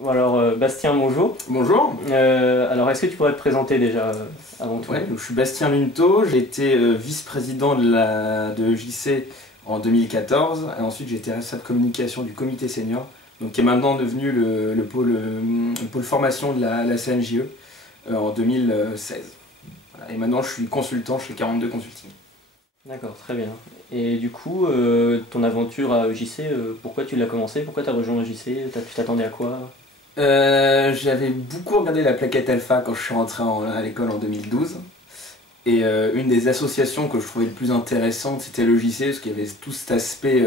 Bon, alors, Bastien, bonjour. Bonjour. Alors, est-ce que tu pourrais te présenter déjà avant tout? Ouais, donc je suis Bastien Lunto, j'ai été vice-président de JC en 2014 et ensuite j'ai été responsable communication du comité senior, donc qui est maintenant devenu le pôle formation de la CNJE en 2016. Voilà, et maintenant je suis consultant chez 42 Consulting. D'accord, très bien. Et du coup, ton aventure à EJC, pourquoi tu l'as commencé? Pourquoi tu as rejoint EJC? Tu t'attendais à quoi? J'avais beaucoup regardé la plaquette Alpha quand je suis rentré à l'école en 2012. Et une des associations que je trouvais le plus intéressante, c'était le JC, parce qu'il y avait tout cet aspect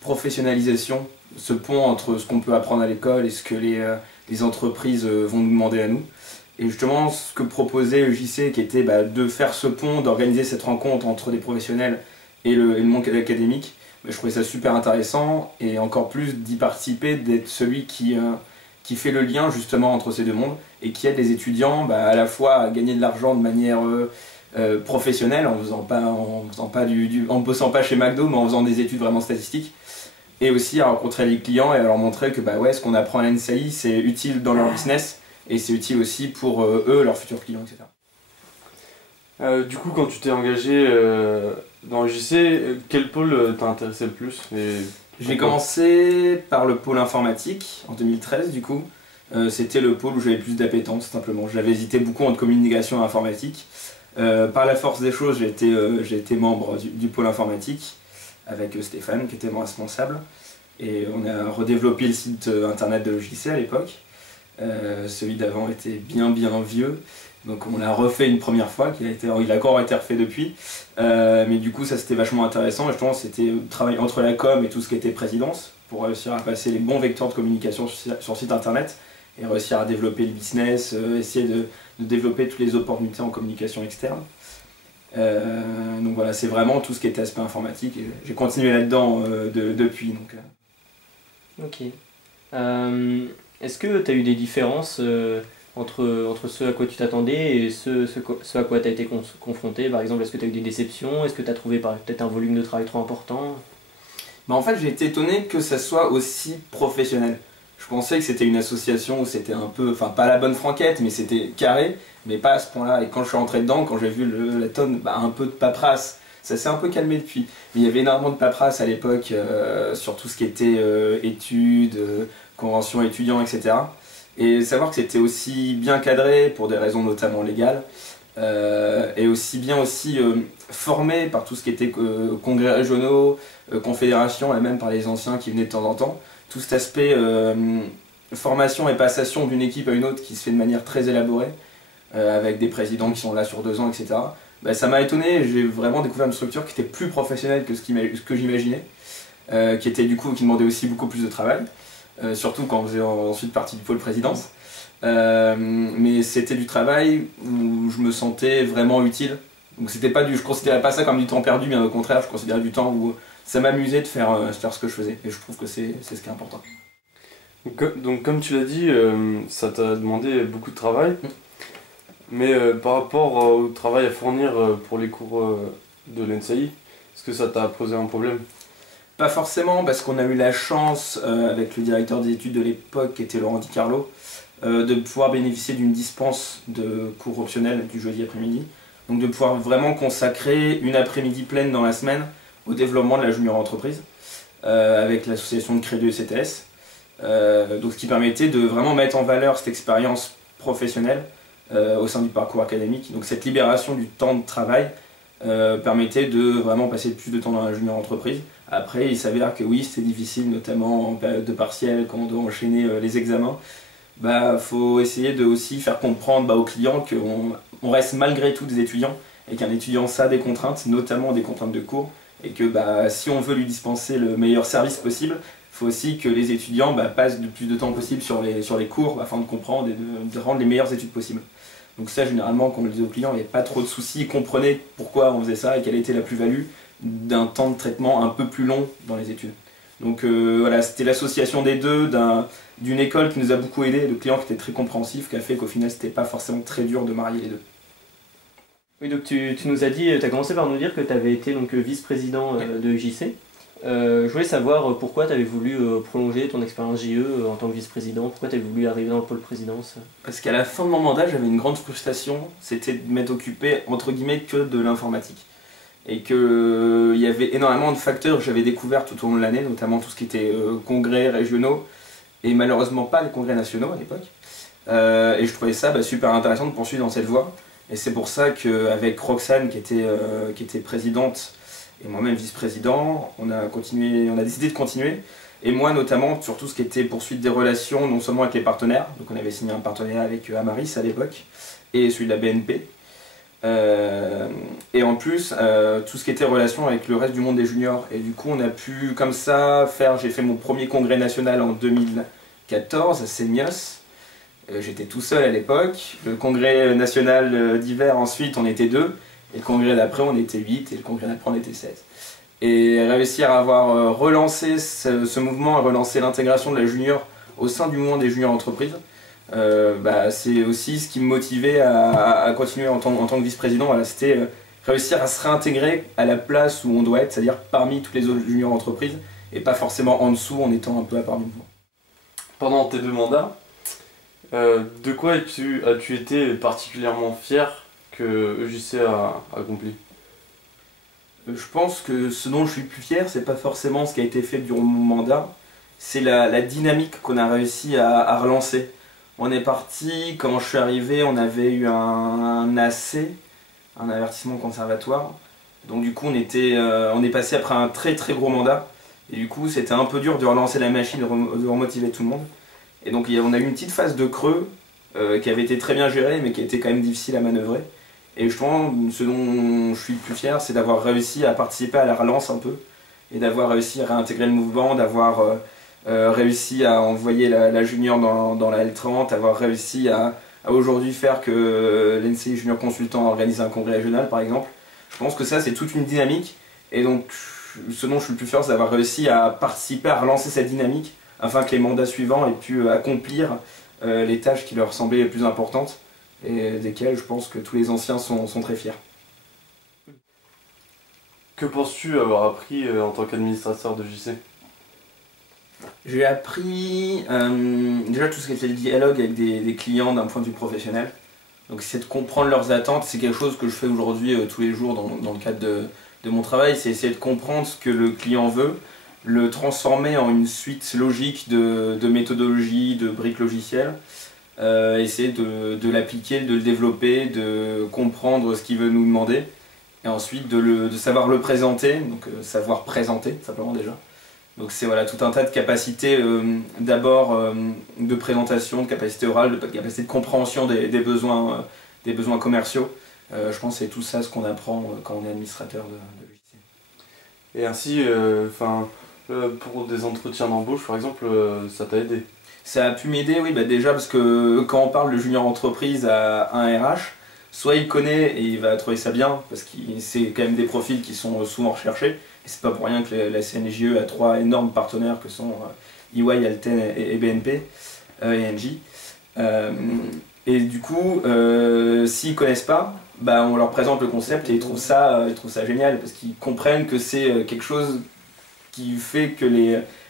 professionnalisation, ce pont entre ce qu'on peut apprendre à l'école et ce que les entreprises vont nous demander à nous. Et justement, ce que proposait le JC, qui était de faire ce pont, d'organiser cette rencontre entre des professionnels et le monde académique, je trouvais ça super intéressant, et encore plus d'y participer, d'être celui qui fait le lien justement entre ces deux mondes, et qui aide les étudiants à la fois à gagner de l'argent de manière professionnelle, en bossant pas chez McDo, mais en faisant des études vraiment statistiques, et aussi à rencontrer les clients et à leur montrer que ouais, ce qu'on apprend à l'NSAI, c'est utile dans leur business, et c'est utile aussi pour eux, leurs futurs clients, etc. Du coup, quand tu t'es engagé dans le JC, quel pôle t'a intéressé le plus et J'ai pourquoi? commencé par le pôle informatique en 2013 du coup. C'était le pôle où j'avais plus d'appétence simplement. J'avais hésité beaucoup entre communication et informatique. Par la force des choses, j'ai été membre du pôle informatique avec Stéphane qui était mon responsable. Et on a redéveloppé le site internet de l'OJC à l'époque. Celui d'avant était bien vieux. Donc on l'a refait une première fois, il a encore été refait depuis. Mais du coup ça c'était vachement intéressant. Et je pense que c'était travailler entre la com et tout ce qui était présidence pour réussir à passer les bons vecteurs de communication sur site internet et réussir à développer le business, essayer de développer toutes les opportunités en communication externe. Donc voilà, c'est vraiment tout ce qui était aspect informatique et j'ai continué là-dedans depuis. Ok. Est-ce que tu as eu des différences entre ce à quoi tu t'attendais et ce à quoi tu as été confronté? Par exemple, est-ce que tu as eu des déceptions? Est-ce que tu as trouvé peut-être un volume de travail trop important? En fait, j'ai été étonné que ça soit aussi professionnel. Je pensais que c'était une association où c'était un peu, enfin pas la bonne franquette, mais c'était carré, mais pas à ce point-là. Et quand je suis rentré dedans, quand j'ai vu la tonne, un peu de paperasse, ça s'est un peu calmé depuis. Mais il y avait énormément de paperasse à l'époque sur tout ce qui était études, conventions étudiants, etc. Et savoir que c'était aussi bien cadré pour des raisons notamment légales, et aussi bien formé par tout ce qui était congrès régionaux, confédérations et même par les anciens qui venaient de temps en temps. Tout cet aspect formation et passation d'une équipe à une autre qui se fait de manière très élaborée, avec des présidents qui sont là sur 2 ans, etc. Ça m'a étonné, j'ai vraiment découvert une structure qui était plus professionnelle que ce que j'imaginais, qui demandait aussi beaucoup plus de travail, surtout quand on faisait ensuite partie du pôle présidence. Mais c'était du travail où je me sentais vraiment utile. Donc je considérais pas ça comme du temps perdu, bien au contraire, je considérais du temps où ça m'amusait de faire ce que je faisais. Et je trouve que c'est ce qui est important. Donc, comme tu l'as dit, ça t'a demandé beaucoup de travail, mais par rapport au travail à fournir pour les cours de l'NSAI, est-ce que ça t'a posé un problème? Pas forcément, parce qu'on a eu la chance, avec le directeur des études de l'époque, qui était Laurent Di Carlo, de pouvoir bénéficier d'une dispense de cours optionnels du jeudi après-midi. Donc de pouvoir vraiment consacrer une après-midi pleine dans la semaine au développement de la junior entreprise, avec l'association de Crédit ECTS. Donc ce qui permettait de vraiment mettre en valeur cette expérience professionnelle au sein du parcours académique. Donc cette libération du temps de travail permettait de vraiment passer plus de temps dans la junior entreprise. Après, il s'avère que oui, c'est difficile, notamment en période de partiel, quand on doit enchaîner les examens. Faut essayer de aussi faire comprendre aux clients qu'on reste malgré tout des étudiants et qu'un étudiant ça a des contraintes, notamment des contraintes de cours, et que si on veut lui dispenser le meilleur service possible, il faut aussi que les étudiants passent le plus de temps possible sur les cours afin de comprendre et de rendre les meilleures études possibles. Donc ça, généralement, quand on le disait aux clients, il n'y avait pas trop de soucis, ils comprenaient pourquoi on faisait ça et quelle était la plus-value d'un temps de traitement un peu plus long dans les études. Donc voilà, c'était l'association des deux, d'une école qui nous a beaucoup aidé, de clients qui étaient très compréhensifs, qui a fait qu'au final c'était pas forcément très dur de marier les deux. Oui, donc tu nous as dit, tu as commencé par nous dire que tu avais été donc vice-président de EJC. Je voulais savoir pourquoi tu avais voulu prolonger ton expérience JE en tant que vice-président, pourquoi tu avais voulu arriver dans le pôle présidence? Parce qu'à la fin de mon mandat, j'avais une grande frustration, c'était de m'être occupé, entre guillemets, que de l'informatique. Et qu'il y avait énormément de facteurs que j'avais découverts tout au long de l'année, notamment tout ce qui était congrès régionaux, et malheureusement pas les congrès nationaux à l'époque. Et je trouvais ça super intéressant de poursuivre dans cette voie. Et c'est pour ça qu'avec Roxane, qui était présidente, et moi-même vice-président, on a décidé de continuer. Et moi notamment sur tout ce qui était poursuite des relations, non seulement avec les partenaires, donc on avait signé un partenariat avec Amaris à l'époque, et celui de la BNP. Et en plus, tout ce qui était relation avec le reste du monde des juniors. Et du coup, on a pu comme ça j'ai fait mon premier congrès national en 2014 à Seignos. J'étais tout seul à l'époque. Le congrès national d'hiver, ensuite, on était 2. Et le congrès d'après, on était 8. Et le congrès d'après, on était 16. Et réussir à avoir relancé ce mouvement, à relancer l'intégration de la junior au sein du mouvement des juniors entreprises, c'est aussi ce qui me motivait à continuer en tant que vice-président. Voilà, c'était réussir à se réintégrer à la place où on doit être, c'est-à-dire parmi toutes les autres juniors entreprises, et pas forcément en dessous en étant un peu à part du mouvement. Pendant tes 2 mandats, de quoi as-tu été particulièrement fier que EJC a accompli? Je pense que ce dont je suis le plus fier, c'est pas forcément ce qui a été fait durant mon mandat, c'est la dynamique qu'on a réussi à relancer. On est parti, quand je suis arrivé, on avait eu un AC, un avertissement conservatoire. Donc du coup, on est passé après un très très gros mandat. Et du coup, c'était un peu dur de relancer la machine, de remotiver tout le monde. Et donc on a eu une petite phase de creux qui avait été très bien gérée, mais qui était quand même difficile à manœuvrer. Et je pense, ce dont je suis le plus fier, c'est d'avoir réussi à participer à la relance un peu, et d'avoir réussi à réintégrer le mouvement, d'avoir réussi à envoyer la junior dans la L30, avoir réussi à aujourd'hui faire que l'NCI Junior Consultant organise un congrès régional par exemple. Je pense que ça c'est toute une dynamique, et donc ce dont je suis le plus fier, c'est d'avoir réussi à participer à relancer cette dynamique afin que les mandats suivants aient pu accomplir les tâches qui leur semblaient les plus importantes et desquelles je pense que tous les anciens sont très fiers. Que penses-tu avoir appris en tant qu'administrateur de JC? J'ai appris déjà tout ce qui était le dialogue avec des clients d'un point de vue professionnel. Donc c'est de comprendre leurs attentes, c'est quelque chose que je fais aujourd'hui tous les jours dans le cadre de mon travail, c'est essayer de comprendre ce que le client veut, le transformer en une suite logique de méthodologies, de briques logicielles, essayer de l'appliquer, de le développer, de comprendre ce qu'il veut nous demander, et ensuite de savoir le présenter, donc savoir présenter simplement déjà. Donc c'est voilà, tout un tas de capacités, d'abord de présentation, de capacité orale, de capacité de compréhension des besoins commerciaux. Je pense que c'est tout ça ce qu'on apprend quand on est administrateur de logiciel. Et ainsi, pour des entretiens d'embauche par exemple, ça t'a aidé? Ça a pu m'aider, oui, déjà parce que quand on parle de junior entreprise à un RH, soit il connaît et il va trouver ça bien, parce que c'est quand même des profils qui sont souvent recherchés, et c'est pas pour rien que la CNJE a 3 énormes partenaires que sont EY, Alten et BNP et Engie. Et du coup, s'ils connaissent pas, on leur présente le concept et ils trouvent ça génial, parce qu'ils comprennent que c'est quelque chose qui fait que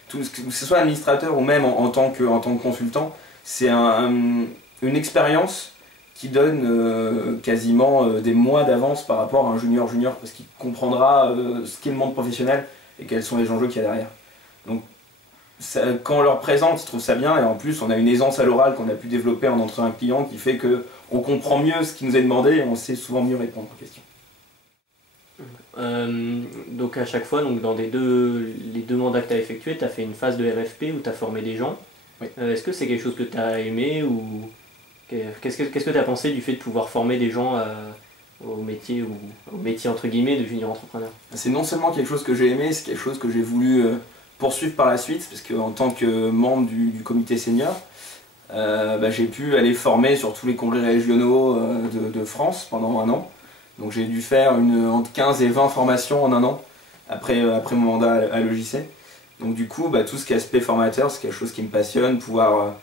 que ce soit administrateur ou même en tant que consultant, c'est une expérience qui donne quasiment des mois d'avance par rapport à un junior, parce qu'il comprendra ce qu'est le monde professionnel et quels sont les enjeux qu'il y a derrière. Donc quand on leur présente, ils trouvent ça bien, et en plus on a une aisance à l'oral qu'on a pu développer en entretien client qui fait qu'on comprend mieux ce qui nous est demandé et on sait souvent mieux répondre aux questions. Donc à chaque fois, donc dans les deux mandats que tu as effectués, tu as fait une phase de RFP où tu as formé des gens. Oui. Est-ce que c'est quelque chose que tu as aimé, ou qu'est-ce que tu as pensé du fait de pouvoir former des gens au métier entre guillemets de junior entrepreneur? C'est non seulement quelque chose que j'ai aimé, c'est quelque chose que j'ai voulu poursuivre par la suite, parce qu'en tant que membre du comité senior, j'ai pu aller former sur tous les congrès régionaux de France pendant 1 an. Donc j'ai dû faire entre 15 et 20 formations en 1 an, après mon mandat à l'EJC. Donc du coup, tout ce qui est aspect formateur, c'est quelque chose qui me passionne, pouvoir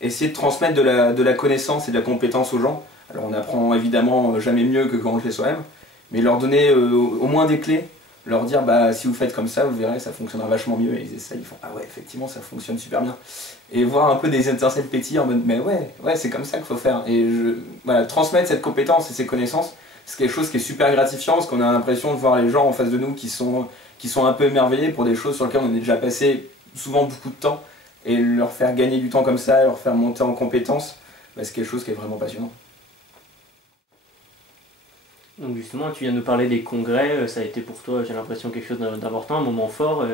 essayer de transmettre de la connaissance et de la compétence aux gens. Alors on apprend évidemment jamais mieux que quand on le fait soi-même, mais leur donner au moins des clés leur dire bah si vous faites comme ça, vous verrez, ça fonctionnera vachement mieux. Et ils essayent, ils font ah ouais, effectivement, ça fonctionne super bien. Et voir un peu des étincelles pétiller en mode mais ouais, c'est comme ça qu'il faut faire. Et voilà, transmettre cette compétence et ces connaissances, c'est quelque chose qui est super gratifiant parce qu'on a l'impression de voir les gens en face de nous qui sont un peu émerveillés pour des choses sur lesquelles on a déjà passé souvent beaucoup de temps. Et leur faire gagner du temps comme ça, leur faire monter en compétences, bah, c'est quelque chose qui est vraiment passionnant. Donc justement, tu viens de nous parler des congrès, ça a été pour toi, j'ai l'impression, quelque chose d'important, un moment fort.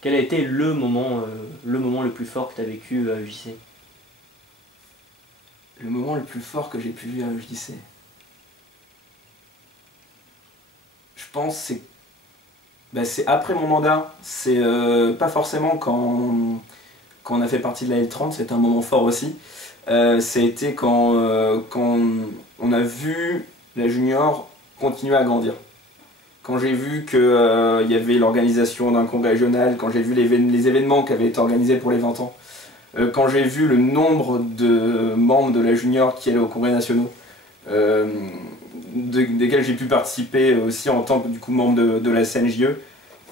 Quel a été le moment le plus fort que tu as vécu à EJC? Le moment le plus fort que j'ai pu vivre à EJC, je pense c'est après mon mandat. C'est pas forcément quand on a fait partie de la L30, c'était un moment fort aussi. Ça a été quand on a vu la junior continuer à grandir. Quand j'ai vu qu'il y avait l'organisation d'un congrès régional, quand j'ai vu les événements qui avaient été organisés pour les 20 ans, quand j'ai vu le nombre de membres de la junior qui allaient aux congrès nationaux, desquels j'ai pu participer aussi en tant que du coup, membre de la CNJE,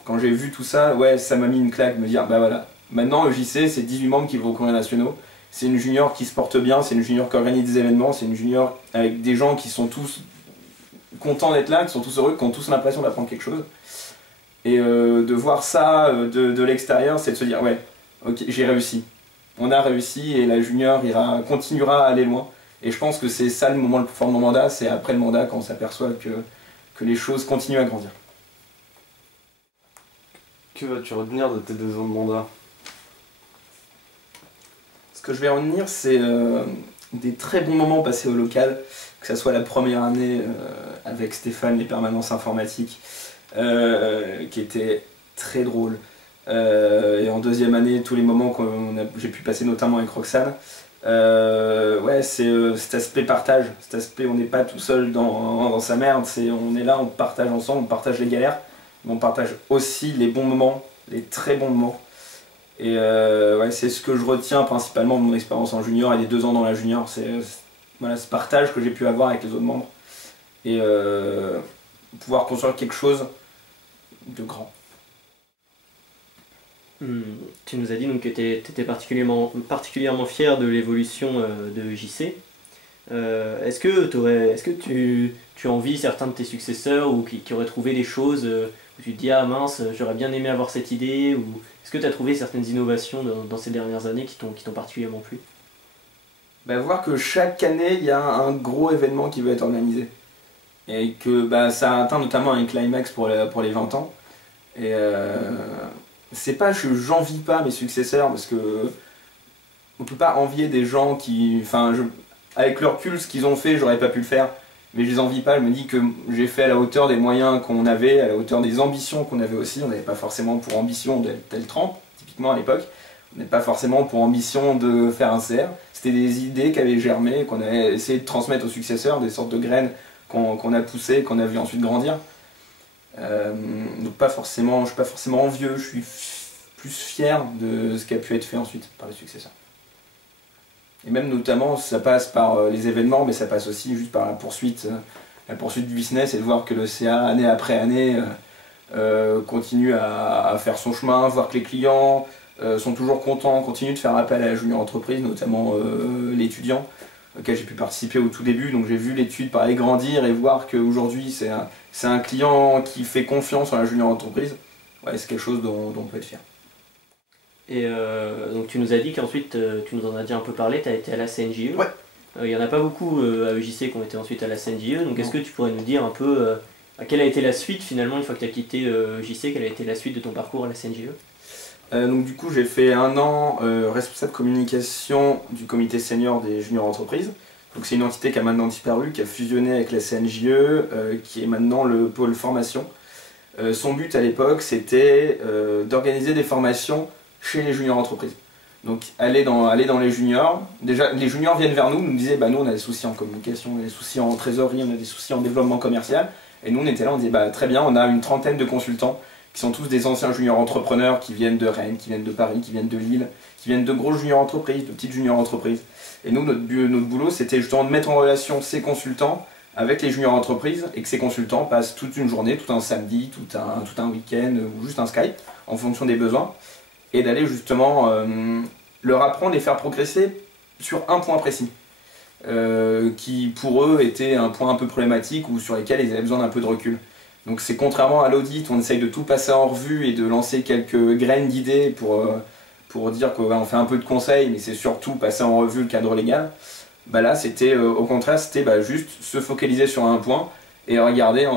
quand j'ai vu tout ça, ouais, ça m'a mis une claque, me dire bah voilà, maintenant EJC c'est 18 membres qui vont aux congrès nationaux, c'est une junior qui se porte bien, c'est une junior qui organise des événements, c'est une junior avec des gens qui sont tous contents d'être là, qui sont tous heureux, qui ont tous l'impression d'apprendre quelque chose. Et de voir ça de l'extérieur, c'est de se dire ouais, ok, j'ai réussi. On a réussi et la junior continuera à aller loin. Et je pense que c'est ça le moment le plus fort de mon mandat, c'est après le mandat quand on s'aperçoit que les choses continuent à grandir. Que vas-tu retenir de tes 2 ans de mandat? Ce que je vais retenir, c'est des très bons moments passés au local, que ce soit la première année avec Stéphane, les permanences informatiques, qui étaient très drôles. Et en deuxième année, tous les moments que j'ai pu passer notamment avec Roxane. Ouais, c'est cet aspect partage, cet aspect on n'est pas tout seul dans sa merde, on est là, on partage ensemble, on partage les galères, mais on partage aussi les bons moments, les très bons moments. Et ouais, c'est ce que je retiens principalement de mon expérience en junior et des 2 ans dans la junior, c'est voilà, ce partage que j'ai pu avoir avec les autres membres et pouvoir construire quelque chose de grand. Tu nous as dit donc que tu étais particulièrement fier de l'évolution de JC. Est-ce que tu envies certains de tes successeurs ou qui auraient trouvé des choses où tu te dis ah mince, j'aurais bien aimé avoir cette idée, ou est-ce que tu as trouvé certaines innovations dans ces dernières années qui t'ont particulièrement plu? Bah, voir que chaque année il y a un gros événement qui va être organisé et que bah, ça a atteint notamment un climax pour les 20 ans. Et c'est pas que j'envie pas mes successeurs parce que on peut pas envier des gens qui. Enfin, avec leur recul, ce qu'ils ont fait, j'aurais pas pu le faire. Mais je les envie pas, je me dis que j'ai fait à la hauteur des moyens qu'on avait, à la hauteur des ambitions qu'on avait aussi. On n'avait pas forcément pour ambition d'être L30, typiquement à l'époque. On n'avait pas forcément pour ambition de faire un CR. C'était des idées qui avaient germé, qu'on avait essayé de transmettre aux successeurs, des sortes de graines qu'on a poussées, qu'on a vu ensuite grandir. Donc je suis pas forcément envieux, je suis plus fier de ce qui a pu être fait ensuite par les successeurs. Et même notamment, ça passe par les événements, mais ça passe aussi juste par la poursuite du business et de voir que le CA, année après année, continue à faire son chemin, voir que les clients sont toujours contents, continuent de faire appel à la junior entreprise, notamment l'étudiant auquel j'ai pu participer au tout début. Donc j'ai vu l'étude pareil grandir et voir qu'aujourd'hui c'est un client qui fait confiance en la junior entreprise. Ouais, c'est quelque chose dont on peut être fier. Et donc tu nous as dit qu'ensuite, tu nous en as déjà un peu parlé, tu as été à la CNJE. Ouais. Il n'y en a pas beaucoup à EJC qui ont été ensuite à la CNJE, donc est-ce que tu pourrais nous dire un peu quelle a été la suite finalement une fois que tu as quitté EJC, quelle a été la suite de ton parcours à la CNJE? Donc du coup j'ai fait 1 an responsable communication du comité senior des juniors entreprises. Donc c'est une entité qui a maintenant disparu, qui a fusionné avec la CNJE, qui est maintenant le pôle formation. Son but à l'époque c'était d'organiser des formations chez les juniors entreprises. Donc aller dans les juniors, déjà les juniors viennent vers nous disaient bah nous on a des soucis en communication, on a des soucis en trésorerie, on a des soucis en développement commercial. Et nous on était là, on disait bah très bien, on a une trentaine de consultants qui sont tous des anciens juniors entrepreneurs qui viennent de Rennes, qui viennent de Paris, qui viennent de Lille, qui viennent de grosses juniors entreprises, de petites juniors entreprises. Et nous, notre boulot, c'était justement de mettre en relation ces consultants avec les juniors entreprises et que ces consultants passent toute une journée, tout un samedi, tout un week-end ou juste un Skype en fonction des besoins et d'aller justement leur apprendre et faire progresser sur un point précis qui pour eux était un point un peu problématique ou sur lesquels ils avaient besoin d'un peu de recul. Donc c'est contrairement à l'audit où on essaye de tout passer en revue et de lancer quelques graines d'idées pour dire qu'on fait un peu de conseils mais c'est surtout passer en revue le cadre légal. Bah là c'était au contraire c'était juste se focaliser sur un point et regarder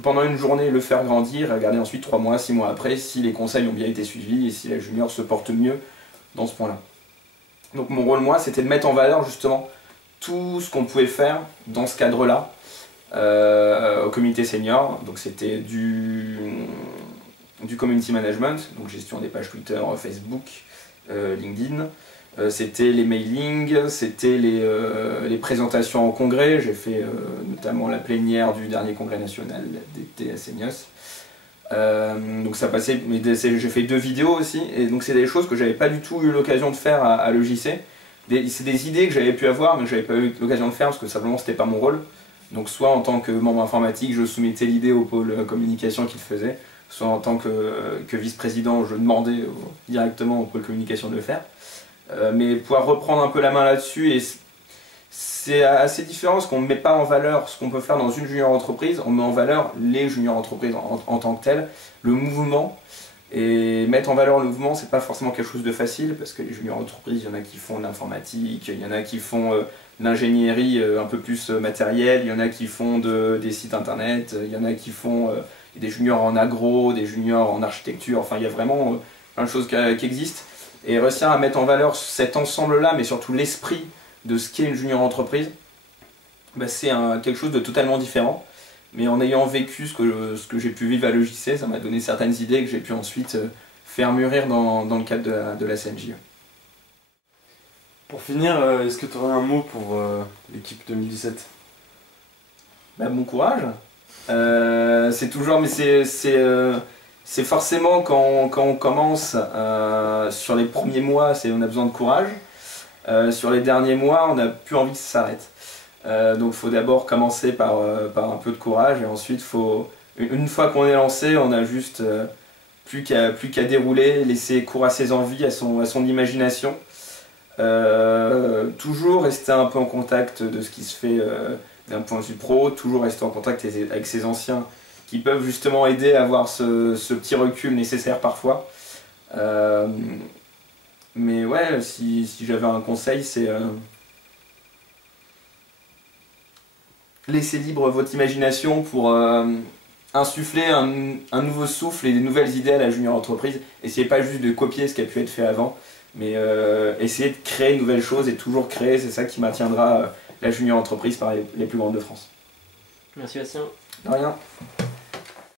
pendant une journée le faire grandir et regarder ensuite 3 mois, 6 mois après si les conseils ont bien été suivis et si la junior se porte mieux dans ce point là. Donc mon rôle moi c'était de mettre en valeur justement tout ce qu'on pouvait faire dans ce cadre là au comité senior. Donc c'était du community management, donc gestion des pages Twitter, Facebook, LinkedIn. C'était les mailings, c'était les présentations en congrès. J'ai fait notamment la plénière du dernier congrès national d'été à Seignos. Donc ça passait, mais j'ai fait 2 vidéos aussi, et donc c'est des choses que j'avais pas du tout eu l'occasion de faire à l'EJC. C'est des idées que j'avais pu avoir, mais que j'avais pas eu l'occasion de faire parce que simplement c'était pas mon rôle. Donc soit en tant que membre informatique, je soumettais l'idée au pôle communication qu'il faisait, soit en tant que vice-président, je demandais directement au pôle communication de le faire. Mais pouvoir reprendre un peu la main là-dessus, et c'est assez différent parce qu'on ne met pas en valeur ce qu'on peut faire dans une junior entreprise, on met en valeur les junior entreprises en tant que telles, le mouvement. Et mettre en valeur le mouvement, c'est pas forcément quelque chose de facile parce que les juniors entreprises, il y en a qui font de l'informatique, il y en a qui font de l'ingénierie un peu plus matérielle, il y en a qui font des sites internet, il y en a qui font des juniors en agro, des juniors en architecture, enfin il y a vraiment plein de choses qui existent. Et réussir à mettre en valeur cet ensemble-là, mais surtout l'esprit de ce qu'est une junior entreprise, c'est quelque chose de totalement différent. Mais en ayant vécu ce que j'ai pu vivre à l'EJC, ça m'a donné certaines idées que j'ai pu ensuite faire mûrir dans le cadre de la CNJ. Pour finir, est-ce que tu aurais un mot pour l'équipe 2017? Bon courage. C'est toujours, mais c'est forcément quand on commence sur les premiers mois, on a besoin de courage. Sur les derniers mois, on n'a plus envie que ça s'arrête. Donc il faut d'abord commencer par un peu de courage et ensuite une fois qu'on est lancé, on a juste plus qu'à dérouler, laisser cours à ses envies, à son imagination. Toujours rester un peu en contact de ce qui se fait d'un point de vue pro, toujours rester en contact avec ses anciens qui peuvent justement aider à avoir ce petit recul nécessaire parfois. Mais ouais, si j'avais un conseil, c'est laissez libre votre imagination pour insuffler un nouveau souffle et des nouvelles idées à la junior entreprise. Essayez pas juste de copier ce qui a pu être fait avant, mais essayez de créer de nouvelles choses et toujours créer, c'est ça qui maintiendra la junior entreprise par les plus grandes de France. Merci Bastien. De rien.